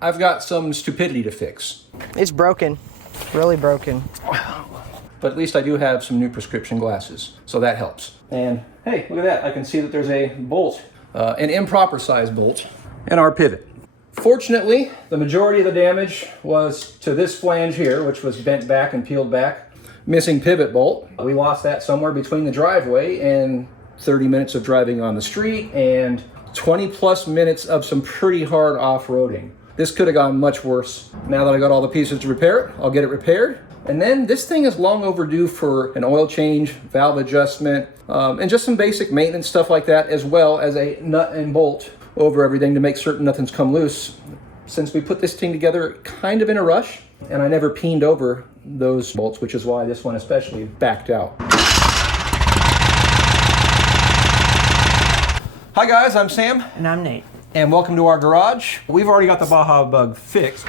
I've got some stupidity to fix. It's broken. Really broken. But at least I do have some new prescription glasses, so that helps. And hey, look at that. I can see that there's a bolt, an improper size bolt, in our pivot. Fortunately, the majority of the damage was to this flange here, which was bent back and peeled back. Missing pivot bolt. We lost that somewhere between the driveway and 30 minutes of driving on the street and 20 plus minutes of some pretty hard off-roading. This could have gone much worse. Now that I got all the pieces to repair it, I'll get it repaired. And then this thing is long overdue for an oil change, valve adjustment, and just some basic maintenance stuff like that, as well as a nut and bolt over everything to make certain nothing's come loose. Since we put this thing together kind of in a rush, and I never peened over those bolts, which is why this one especially backed out. Hi guys, I'm Sam. And I'm Nate. And welcome to our garage. We've already got the Baja Bug fixed.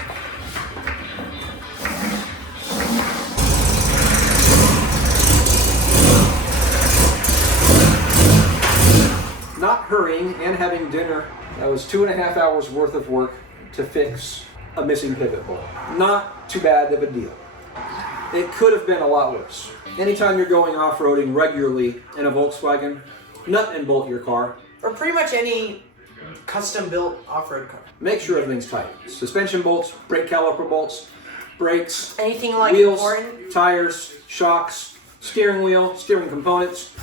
Not hurrying and having dinner, that was 2.5 hours worth of work to fix a missing pivot bolt. Not too bad of a deal. It could have been a lot worse. Anytime you're going off-roading regularly in a Volkswagen, nut and bolt your car. Or pretty much any custom-built off-road car. Make sure everything's tight. Suspension bolts, brake caliper bolts, brakes, Anything like wheels, important? tires, shocks, steering wheel, steering components.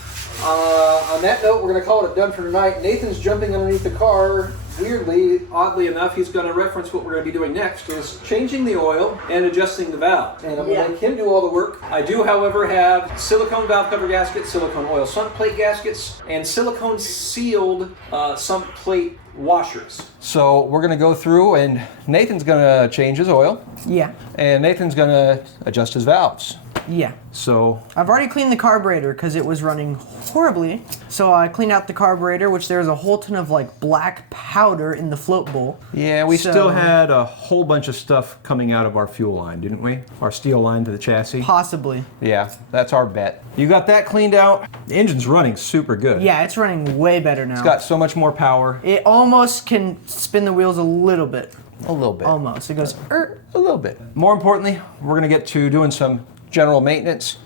On that note, we're going to call it done for tonight. Nathan's jumping underneath the car. Weirdly, oddly enough, he's going to reference what we're going to be doing next, is changing the oil and adjusting the valve. And I'm going to make him do all the work. I do, however, have silicone valve cover gaskets, silicone oil sump plate gaskets, and silicone sealed sump plate washers. So we're going to go through, and Nathan's going to change his oil. Yeah. And Nathan's going to adjust his valves. Yeah. So I've already cleaned the carburetor because it was running horribly. So I cleaned out the carburetor, which there's a whole ton of like black powder in the float bowl. yeah, we still had a whole bunch of stuff coming out of our fuel line, didn't we? Our steel line to the chassis. Possibly. Yeah, that's our bet. You got that cleaned out. The engine's running super good. Yeah, it's running way better now. It's got so much more power. It almost can spin the wheels a little bit. A little bit. Almost. It goes, A little bit. More importantly, we're going to get to doing some general maintenance.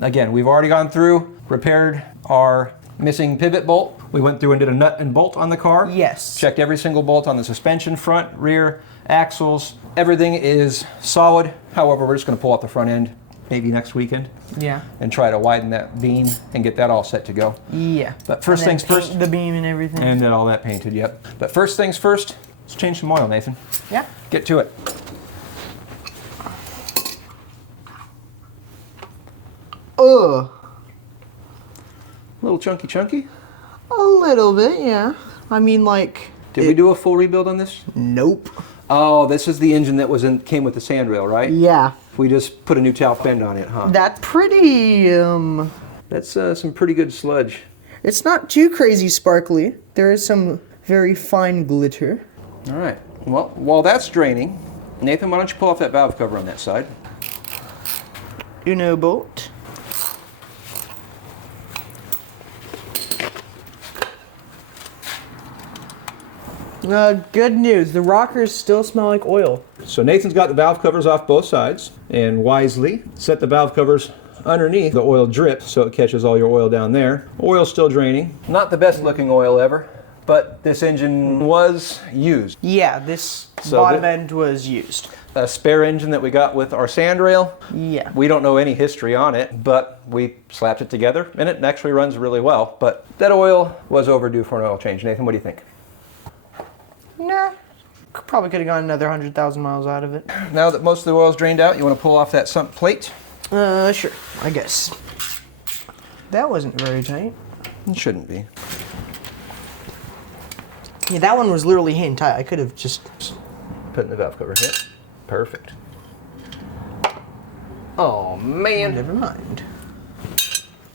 Again, we've already gone through, repaired our missing pivot bolt. We went through and did a nut and bolt on the car. Yes. Checked every single bolt on the suspension, front, rear, axles. Everything is solid. However, we're just going to pull out the front end maybe next weekend. Yeah. And try to widen that beam and get that all set to go. Yeah. But first And then things first. paint the beam and everything. And then all that painted, yep. But first things first, let's change some oil, Nathan. Yeah. Get to it. Ugh. A little chunky. A little bit, yeah. I mean, like. Did we do a full rebuild on this? Nope. Oh, this is the engine that came with the sandrail, right? Yeah. We just put a new tail fend on it, huh? That's pretty, That's some pretty good sludge. It's not too crazy sparkly. There is some very fine glitter. All right. Well, while that's draining, Nathan, why don't you pull off that valve cover on that side? Uno bolt. Good news. The rockers still smell like oil. So Nathan's got the valve covers off both sides, and wisely set the valve covers underneath the oil drip so it catches all your oil down there. Oil's still draining. Not the best looking oil ever, but this engine was used. Yeah, this So bottom end was used. A spare engine that we got with our sandrail. Yeah. We don't know any history on it, but we slapped it together, and it actually runs really well. But that oil was overdue for an oil change. Nathan, what do you think? Nah. Probably could have gotten another 100,000 miles out of it. Now that most of the oil's drained out, you want to pull off that sump plate? Sure. I guess. That wasn't very tight. It shouldn't be. Yeah, that one was literally hand tight. I could have just... Put in the valve cover. Yep. Perfect. Oh, man. Never mind.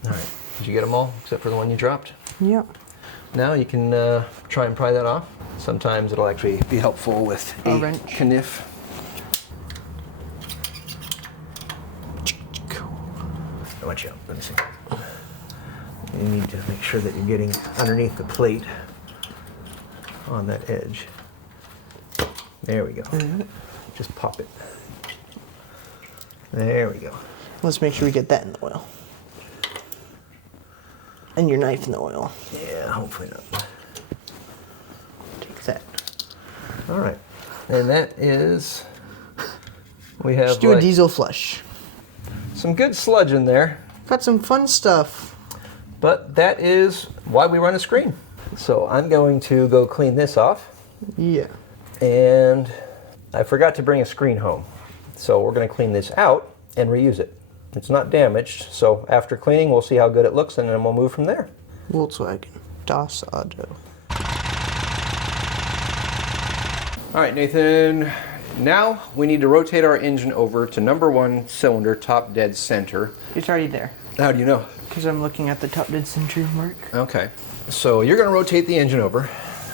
All right. Did you get them all, except for the one you dropped? Yep. Now you can try and pry that off. Sometimes it'll actually be helpful with a wrench. kniff. Watch out. Let me see. You need to make sure that you're getting underneath the plate on that edge. There we go. Just pop it. There we go. Let's make sure we get that in the oil. And your knife in the oil. Yeah, hopefully not. Take that. All right. And that is, we have Just do a diesel flush. some good sludge in there, Got some fun stuff. but that is why we run a screen. So I'm going to go clean this off, Yeah. and I forgot to bring a screen home. So we're going to clean this out and reuse it. It's not damaged, so after cleaning we'll see how good it looks and then we'll move from there. Volkswagen. Das Auto. All right, Nathan, now we need to rotate our engine over to number 1 cylinder, top dead center. It's already there. How do you know? Because I'm looking at the top dead center mark. Okay, so you're going to rotate the engine over,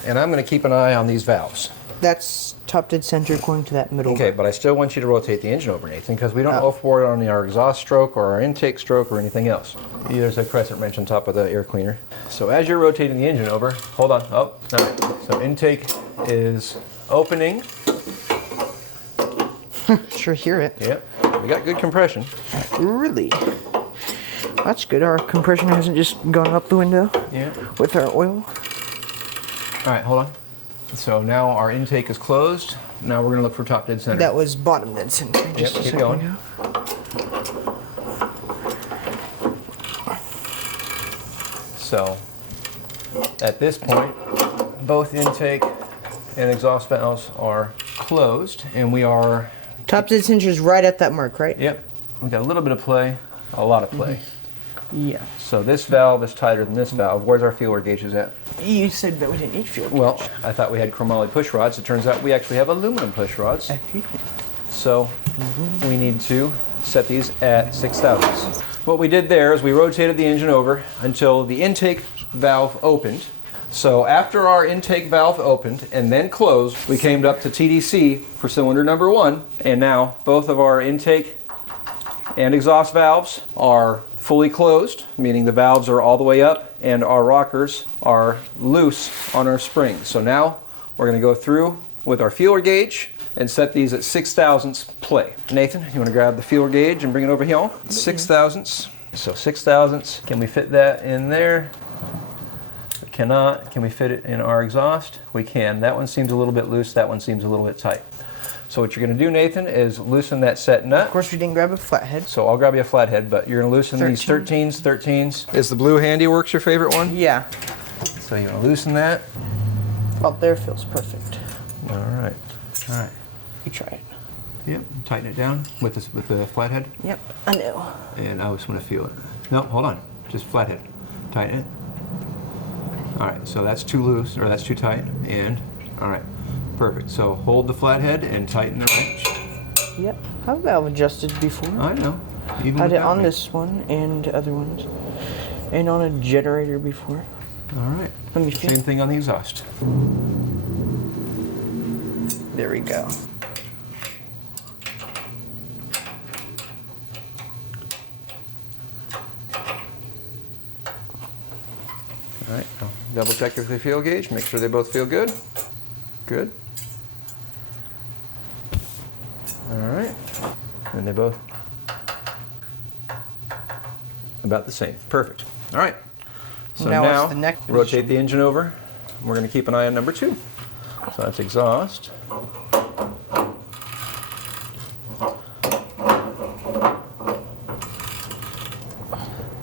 and I'm going to keep an eye on these valves. That's top dead center according to that middle. Okay, but I still want you to rotate the engine over, Nathan, because we don't know if we're on our exhaust stroke or our intake stroke or anything else. There's a crescent wrench on top of the air cleaner. So as you're rotating the engine over, hold on. Oh, all right. So intake is opening. Sure hear it. Yep, we got good compression. Really? That's good. Our compression hasn't just gone up the window Yeah. with our oil. All right, hold on. So now our intake is closed. Now we're going to look for top dead center. That was bottom dead center. Just a keep second going. ago. So at this point, both intake and exhaust valves are closed, and we are, Top dead center is right at that mark, right? yep, we got a little bit of play, a lot of play. Yeah. So this valve is tighter than this valve. Where's our feeler gauges at? You said that we didn't need fuel. Well, I thought we had chromoly push rods. It turns out we actually have aluminum push rods. So we need to set these at 6 thousandths. What we did there is we rotated the engine over until the intake valve opened. So after our intake valve opened and then closed, we came up to TDC for cylinder number 1, and now both of our intake and exhaust valves are fully closed, meaning the valves are all the way up and our rockers are loose on our springs. So now we're going to go through with our feeler gauge and set these at 6 thousandths play. Nathan, you want to grab the feeler gauge and bring it over here? 6 thousandths. So 6 thousandths. Can we fit that in there? We cannot. Can we fit it in our exhaust? We can. That one seems a little bit loose. That one seems a little bit tight. So what you're going to do, Nathan, is loosen that set nut. Of course, we didn't grab a flathead. So I'll grab you a flathead, but you're going to loosen these 13s. Is the blue Handyworks your favorite one? Yeah. So you're going to loosen that. Up there feels perfect. All right. All right. You try it. Yep. Tighten it down with the flathead. Yep, I know. And I just want to feel it. No, hold on. Just flathead. Tighten it. All right. So that's too loose, or that's too tight. And all right. Perfect. So hold the flathead and tighten the wrench. Yep. I've valve adjusted before. I know. Even Had it without on me. this one and other ones. And on a generator before. All right. Let me feel. Same thing on the exhaust. There we go. All right. I'll double check if they feel gauge. Make sure they both feel good. Good. All right. And they both about the same. Perfect. All right. So Now now it's the neck rotate position. the engine over. We're going to keep an eye on number 2. So that's exhaust.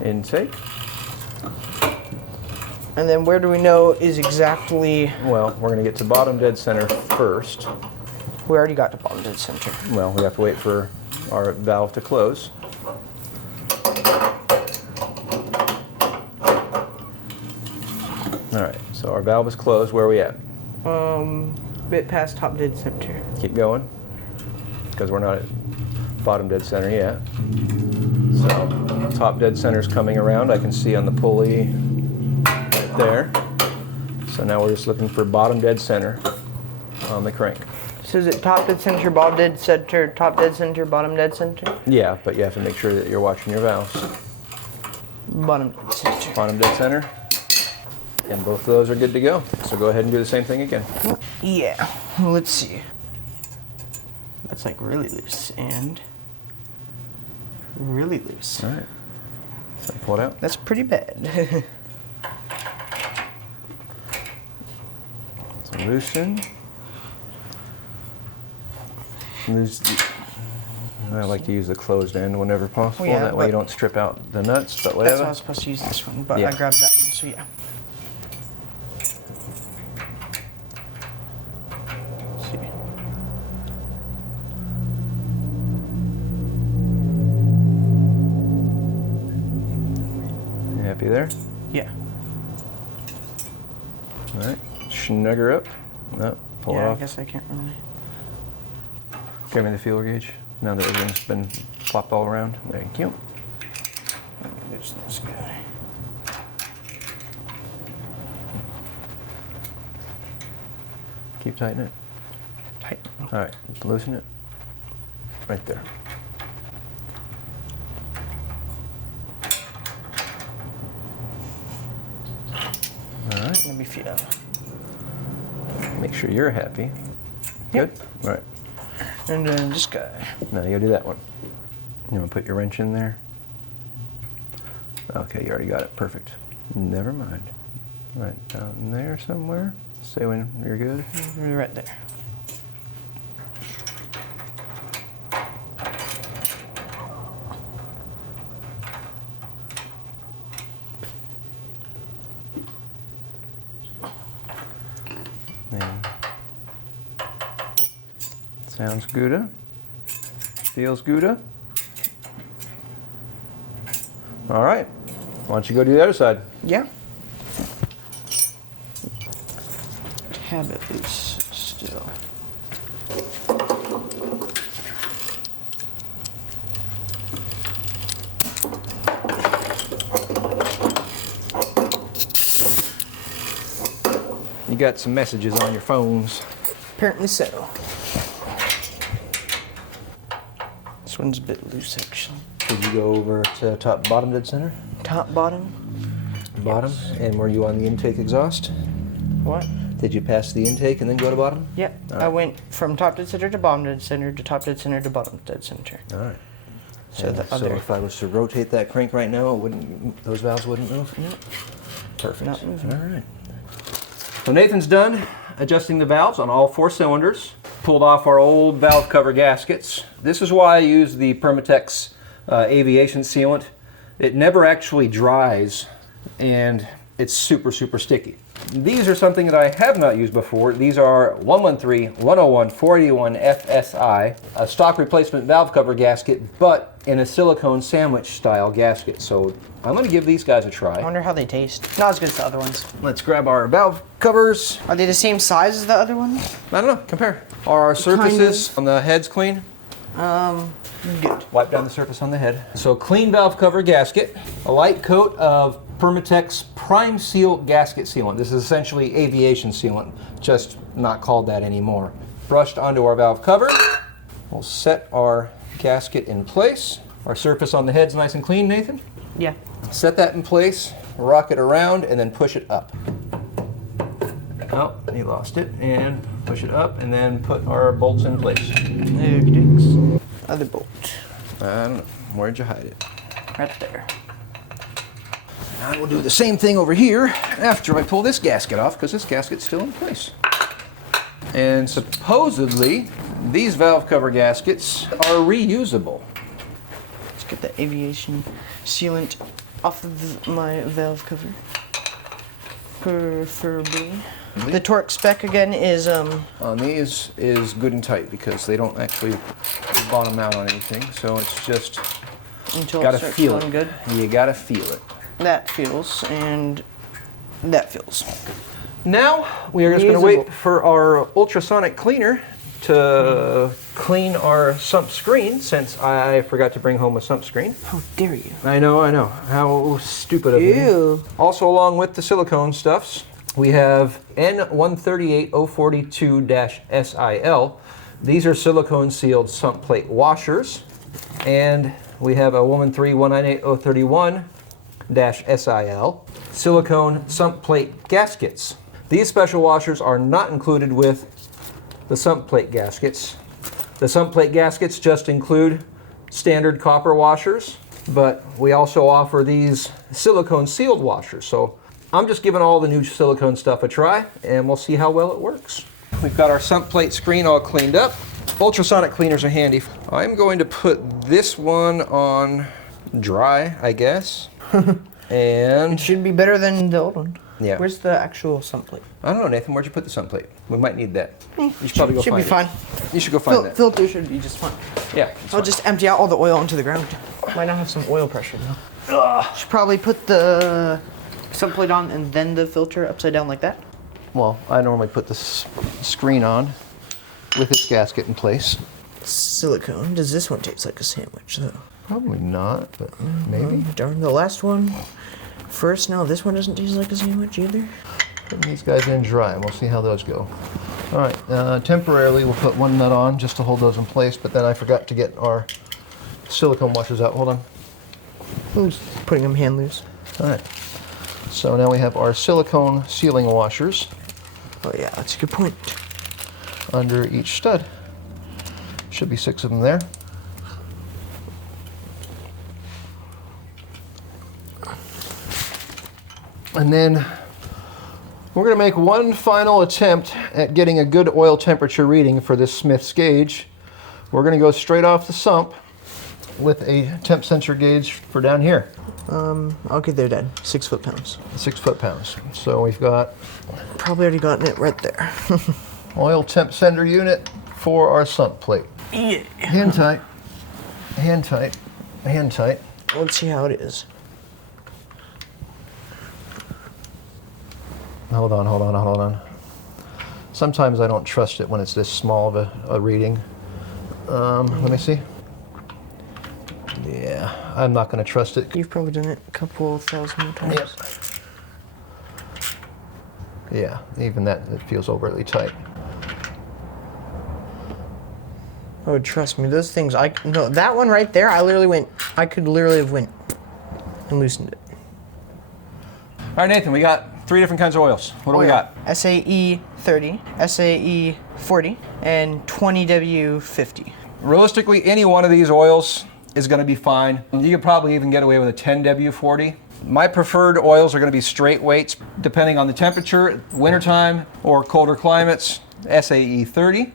Intake. And then where do we know is exactly... Well, we're going to get to bottom dead center first. We already got to bottom dead center. Well, we have to wait for our valve to close. All right, so our valve is closed. Where are we at? Bit past top dead center. Keep going, because we're not at bottom dead center yet. So top dead center is coming around. I can see on the pulley right there. So now we're just looking for bottom dead center on the crank. So is it top dead center, bottom dead center, top dead center, bottom dead center? Yeah, but you have to make sure that you're watching your valves. Bottom dead center. Bottom dead center. And both of those are good to go. So go ahead and do the same thing again. Yeah, let's see. That's like really loose and really loose. All right. So pull it out. That's pretty bad. So loosen. I like to use the closed end whenever possible. Yeah, that way you don't strip out the nuts, but whatever. That's why I was supposed to use this one, but Yeah. I grabbed that one, so yeah. Let's see. You happy there? Yeah. All right. Snug her up. No, pull it Yeah, I off. guess I can't really. Give me the feeler gauge. Now that everything's been flopped all around. Thank you. There's this guy. Keep tightening it. Tight. All right, loosen it. Right there. All right. Let me feel. Make sure you're happy. Yep. Good. All right. And then this guy. Now you gotta do that one. You wanna put your wrench in there? Okay, you already got it. Perfect. Never mind. Right down there somewhere. Say when you're good. Right there. And sounds good. Feels good. All right. Why don't you go do the other side? Yeah. Have it loose still. You got some messages on your phones. Apparently so. This one's a bit loose actually. Did you go over to top, bottom, dead center? Top, bottom. Bottom. Yes. And were you on the intake exhaust? What? Did you pass the intake and then go to bottom? Yep. All I right. went from top dead center to bottom dead center to top dead center to bottom dead center. All right. So the So other. if I was to rotate that crank right now, it wouldn't, those valves wouldn't move? Nope. Perfect. Not moving. All right. So Nathan's done adjusting the valves on all 4 cylinders. Pulled off our old valve cover gaskets. This is why I use the Permatex aviation sealant. It never actually dries and it's super, super sticky. These are something that I have not used before. These are 113, 101, 481 FSI, a stock replacement valve cover gasket, but in a silicone sandwich style gasket. So I'm going to give these guys a I try. wonder how they taste. Not as good as the other ones. Let's grab our valve covers. Are they the same size as the other ones? I don't know, compare. Are our surfaces on the heads clean? Good. Wipe down the surface on the head. So clean valve cover gasket, a light coat of Permatex Prime Seal gasket sealant. This is essentially aviation sealant, just not called that anymore. Brushed onto our valve cover. We'll set our gasket in place. Our surface on the head's nice and clean, Nathan. Yeah. Set that in place, rock it around, and then push it up. Oh, he lost it. And push it up, and then put our bolts in place. Okey-dokes. Other bolt. I don't know. Where'd you hide it? Right there. I will do the same thing over here after I pull this gasket off, because this gasket's still in place. And supposedly, these valve cover gaskets are reusable. Let's get the aviation sealant off of my valve cover. Preferably. The torque spec again is On these is good and tight because they don't actually bottom out on anything, so it's just until gotta it starts feel feeling it. good. You gotta feel it. That feels and that feels. Now we are just going to wait Reusable. for our ultrasonic cleaner to clean our Sump screen, since I forgot to bring home a Sump screen. How dare you? I know. How stupid of me. Ew. Also, along with the silicone stuffs, we have N138042-SIL. These are silicone sealed sump plate washers. And we have a 113198031-SIL silicone sump plate gaskets. These special washers are not included with the sump plate gaskets. The sump plate gaskets just include standard copper washers, but we also offer these silicone sealed washers. So I'm just giving all the new silicone stuff a try, and we'll see how well it works. We've got our sump plate screen all cleaned up. Ultrasonic cleaners are handy. I'm going to put this one on dry, I guess. And It should be better than the old one. yeah. Where's the actual sump plate? I don't know, Nathan, where'd you put the sump plate? We might need that. You should probably go Should find be fine. it. You should go find that. Filter should be just fine. Yeah. I'll just empty out all the oil onto the ground. Might not have some oil pressure though. Should probably put the sump plate on and then the filter upside down like that. Well, I normally put this screen on with its gasket in place. Silicone. Does this one taste like a sandwich though? Probably not, but maybe. Darn, the last one. First, no, this one doesn't taste like a sandwich either. Putting these guys in dry, and we'll see how those go. All right, temporarily we'll put one nut on just to hold those in place, but then I forgot to get our silicone washers out. Hold on. Who's putting them hand loose? All right. So now we have our silicone sealing washers Oh yeah, that's a good point. under each stud. Should be 6 of them there. And then we're going to make one final attempt at getting a good oil temperature reading for this Smith's gauge. We're going to go straight off the sump with a temp sensor gauge for down here. Okay, they're dead. 6 foot-pounds. 6 foot-pounds. So we've got Probably already gotten it right there. oil temp sender unit for our sump plate. Yeah. Hand tight, hand tight, hand tight. Let's see how it is. Hold on, hold on, hold on. Sometimes I don't trust it when it's this small of a reading. Let me see. Yeah, I'm not going to trust it. You've probably done it a couple thousand times. Yep. Yeah, even that, it feels overly tight. Oh, trust me, those things, no, that one right there, I could literally have went and loosened it. All right, Nathan, we got 3 different kinds of oils. What do we got? SAE 30, SAE 40, and 20W 50. Realistically, any one of these oils is going to be fine. You could probably even get away with a 10W40. My preferred oils are going to be straight weights, depending on the temperature, wintertime or colder climates, SAE 30.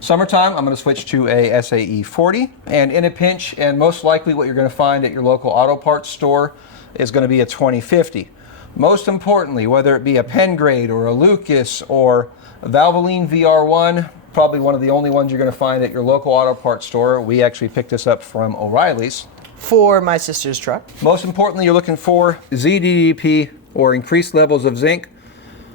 Summertime, I'm going to switch to a SAE 40. And in a pinch, and most likely what you're going to find at your local auto parts store is going to be a 2050. Most importantly, whether it be a Pengrade or a Lucas or a Valvoline VR1, probably one of the only ones you're going to find at your local auto parts store. We actually picked this up from O'Reilly's. For my sister's truck. Most importantly, you're looking for ZDDP or increased levels of zinc.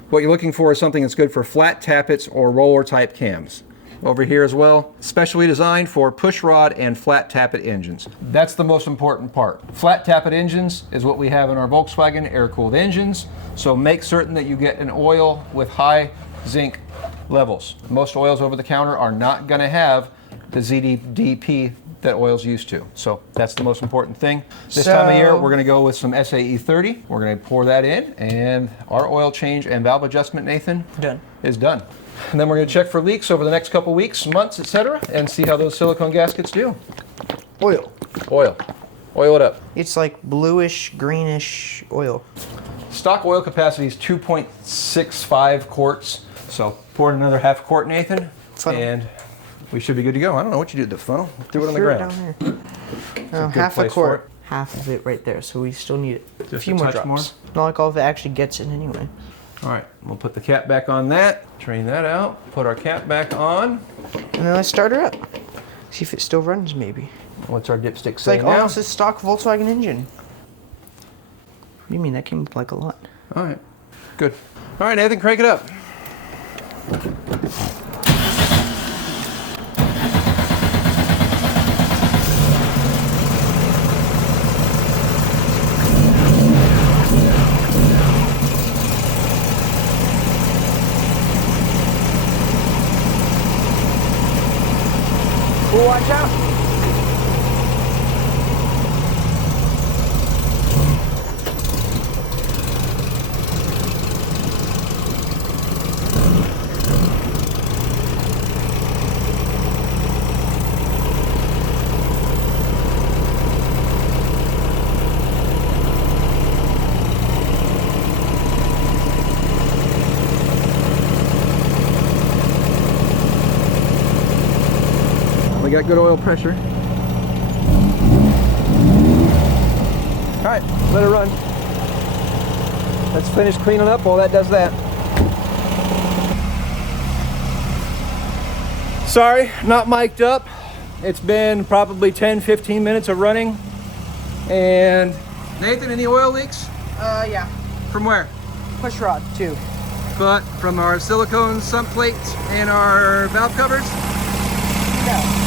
What you're looking for is something that's good for flat tappets or roller type cams. Over here as well, specially designed for push rod and flat tappet engines. That's the most important part. Flat tappet engines is what we have in our Volkswagen air-cooled engines. So make certain that you get an oil with high zinc levels. Most oils over the counter are not going to have the ZDDP that oil's used to. So that's the most important thing. This time of year, we're going to go with some SAE 30. We're going to pour that in, and our oil change and valve adjustment, Nathan, is done. And then we're going to check for leaks over the next couple weeks, months, etc., and see how those silicone gaskets do. Oil. Oil. Oil it up. It's like bluish, greenish oil. Stock oil capacity is 2.65 quarts. So pour in another half quart, Nathan, and we should be good to go. I don't know what you did with the funnel. Threw it on the ground. Down there. Half a quart. Half of it right there, so we still need it. Just a few more drops. Not like all of it actually gets in anyway. All right, we'll put the cap back on that, drain that out, put our cap back on. And then let's start her up. See if it still runs, maybe. What's our dipstick It's say like now? almost a stock Volkswagen engine. What do you mean? That came up like a lot. All right, good. All right, Nathan, crank it up. Watch out! We got good oil pressure. All right, let it run. Let's finish cleaning up while that does that. Sorry, not mic'd up. It's been probably 10-15 minutes of running. And Nathan, any oil leaks? Yeah. From where? Push rod too. But from our silicone sump plates and our valve covers? No.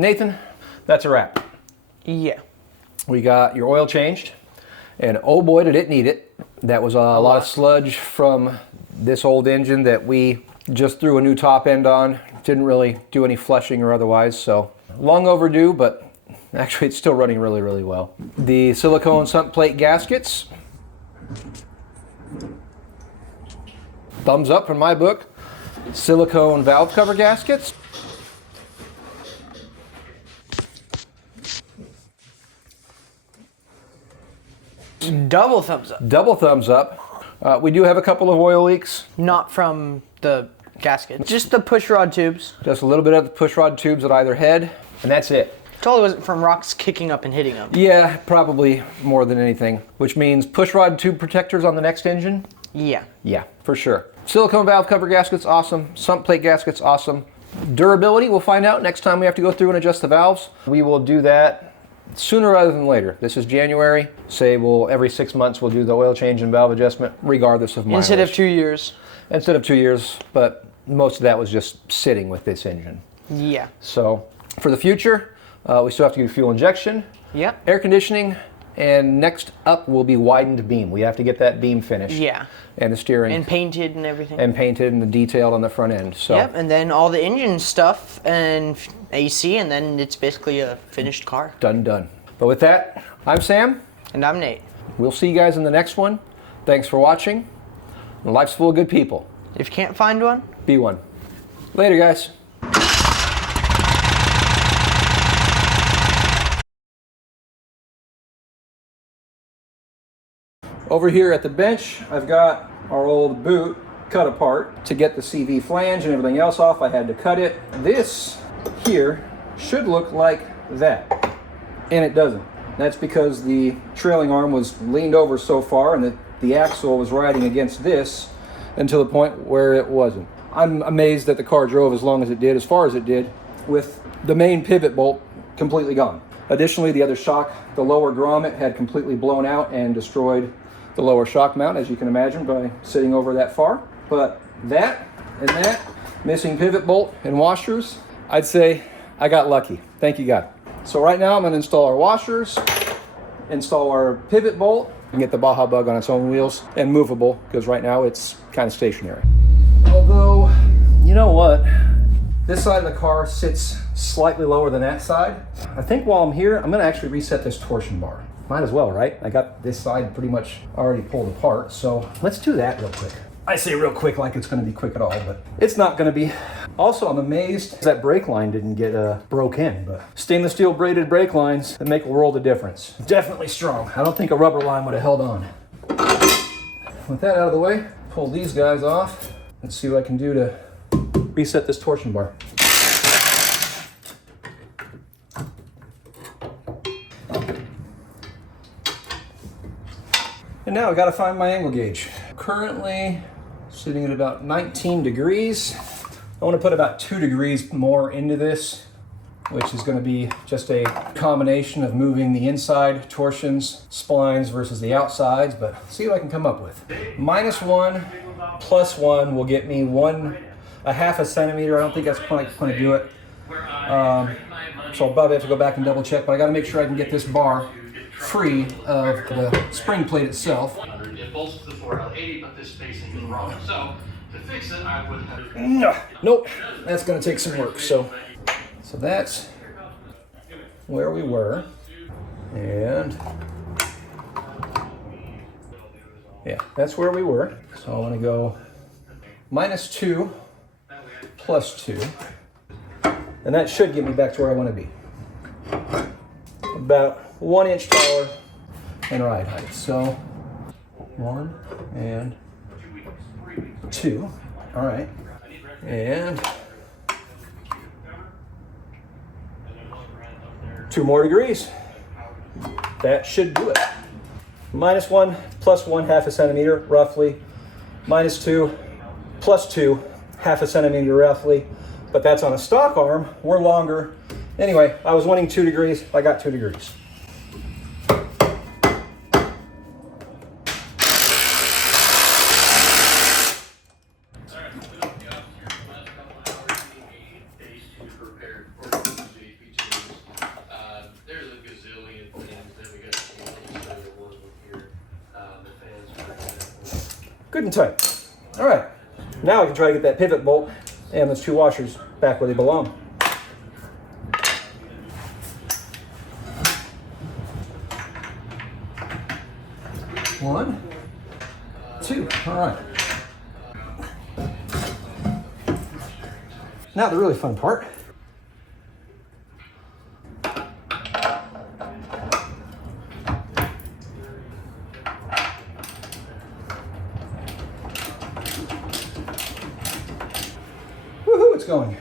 Nathan, that's a wrap. Yeah. We got your oil changed, and oh boy did it need it. That was a lot of sludge from this old engine that we just threw a new top end on. Didn't really do any flushing or otherwise, so long overdue, but actually it's still running really, really well. The silicone sump plate gaskets. Thumbs up in my book. Silicone valve cover gaskets. Double thumbs up. Double thumbs up. We do have a couple of oil leaks. Not from the gasket. Just the push rod tubes. Just a little bit of the push rod tubes at either head, and that's it. Totally wasn't from rocks kicking up and hitting them. Yeah, probably more than anything. Which means push rod tube protectors on the next engine? Yeah. Yeah, for sure. Silicone valve cover gaskets, awesome. Sump plate gaskets, awesome. Durability, we'll find out next time we have to go through and adjust the valves. We will do that sooner rather than later. This is January. Say every 6 months we'll do the oil change and valve adjustment regardless of mileage. Instead of 2 years. Instead of 2 years, but most of that was just sitting with this engine. Yeah. So for the future, we still have to do fuel injection, Yep. air conditioning, and next up will be widened beam. We have to get that beam finished. Yeah. And the steering. And painted and everything. And painted and the detailed on the front end. So. Yep, and then all the engine stuff and AC, and then it's basically a finished car. Done. But with that, I'm Sam. And I'm Nate. We'll see you guys in the next one. Thanks for watching. Life's full of good people. If you can't find one, Be one. Later, guys. Over here at the bench, I've got our old boot cut apart. To get the CV flange and everything else off, I had to cut it. This here should look like that, and it doesn't. That's because the trailing arm was leaned over so far and the axle was riding against this until the point where it wasn't. I'm amazed that the car drove as long as it did, as far as it did, with the main pivot bolt completely gone. Additionally, the other shock, the lower grommet, had completely blown out and destroyed the lower shock mount, as you can imagine, by sitting over that far. But that and that, missing pivot bolt and washers, I'd say I got lucky. Thank you, God. So right now I'm going to install our washers, install our pivot bolt, and get the Baja Bug on its own wheels and movable, because right now it's kind of stationary. Although, you know what? This side of the car sits slightly lower than that side. I think while I'm here, I'm going to actually reset this torsion bar. Might as well, right? I got this side pretty much already pulled apart, so let's do that real quick. I say real quick like it's going to be quick at all, but it's not going to be. Also, I'm amazed that brake line didn't get broke in, but stainless steel braided brake lines that make a world of difference. Definitely strong. I don't think a rubber line would have held on. With that out of the way, pull these guys off. Let's see what I can do to reset this torsion bar. And now I gotta find my angle gauge. Currently sitting at about 19 degrees. I want to put about 2 degrees more into this, which is going to be just a combination of moving the inside torsions, splines versus the outsides, but see what I can come up with. -1, +1 will get me a half a centimeter. I don't think that's going to do it. So I'll probably have to go back and double check, but I got to make sure I can get this bar free of the spring plate itself. It bolts to the 4L80, but this spacing is wrong. So Nope, that's gonna take some work. So that's where we were, and yeah, that's where we were. So I want to go -2 +2, and that should get me back to where I want to be. About 1 inch taller in ride height. So 1 and 2. All right, and 2 more degrees. That should do it. -1 +1 ½ centimeter, roughly. -2 +2 ½ centimeter, roughly. But that's on a stock arm. We're longer. Anyway, I was wanting 2 degrees. I got 2 degrees. Good and tight. All right, now I can try to get that pivot bolt and those 2 washers back where they belong. One, 2, all right. Now the really fun part. Woohoo, it's going.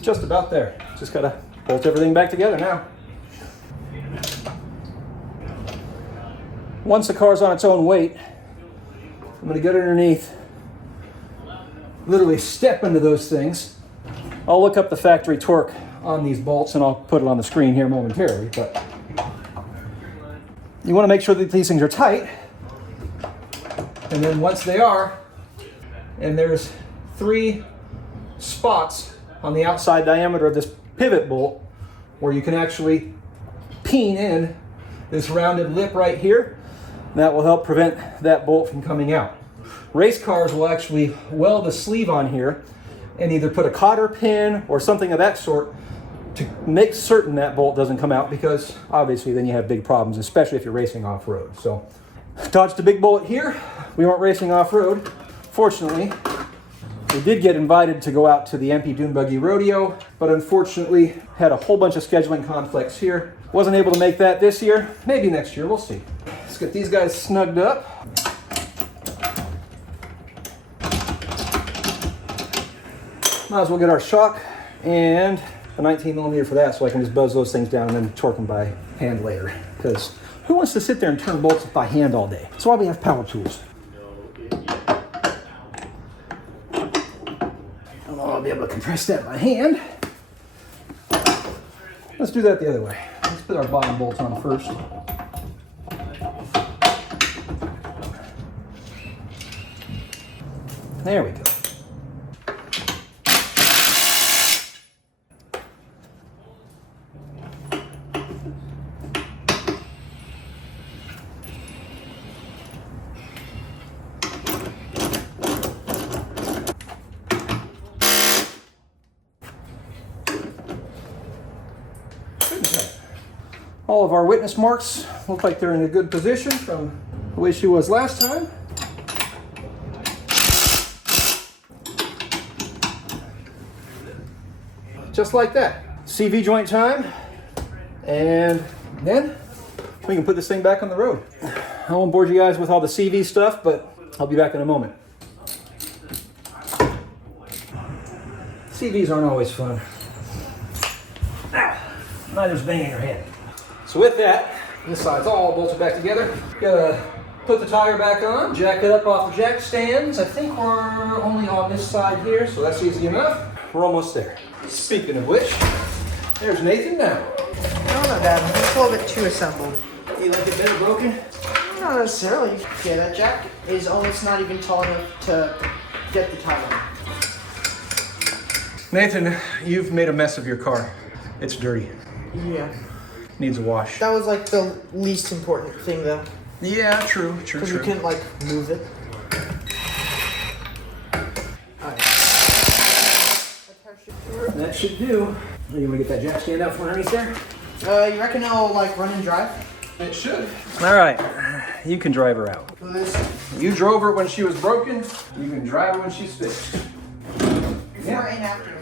Just about there. Just gotta bolt everything back together now. Once the car's on its own weight, I'm gonna get underneath, literally step into those things. I'll look up the factory torque on these bolts and I'll put it on the screen here momentarily, but you wanna make sure that these things are tight. And then once they are, and there's 3 spots on the outside diameter of this pivot bolt where you can actually peen in this rounded lip right here. That will help prevent that bolt from coming out. Race cars will actually weld a sleeve on here and either put a cotter pin or something of that sort to make certain that bolt doesn't come out, because obviously then you have big problems, especially if you're racing off-road. So dodged a big bullet here. We weren't racing off-road. Fortunately, we did get invited to go out to the MP Dune Buggy Rodeo, but unfortunately had a whole bunch of scheduling conflicts here. Wasn't able to make that this year. Maybe next year, we'll see. Let's get these guys snugged up. Might as well get our shock and a 19mm for that, so I can just buzz those things down and then torque them by hand later. Because who wants to sit there and turn bolts by hand all day? That's why we have power tools. I'll be able to compress that by hand. Let's do that the other way. Let's put our bottom bolts on first. There we go. All of our witness marks look like they're in a good position from the way she was last time. Just like that. CV joint time. And then we can put this thing back on the road. I won't bore you guys with all the CV stuff, but I'll be back in a moment. CVs aren't always fun. Neither's banging your head. So with that, this side's all bolted back together. Gotta put the tire back on, jack it up off the jack stands. I think we're only on this side here, so that's easy enough. We're almost there. Speaking of which, there's Nathan now. No, not bad. It's a little bit too assembled. You like it better broken? Not necessarily. Yeah, that jack is almost not even tall enough to get the tire on. Nathan, you've made a mess of your car. It's dirty. Yeah. Needs a wash. That was like the least important thing though. Yeah, true. Because you couldn't like move it. That should do. You want to get that jack stand out from underneath there? You reckon it'll like run and drive? It should. All right, you can drive her out. You drove her when she was broken. You can drive her when she's fixed. Before and after.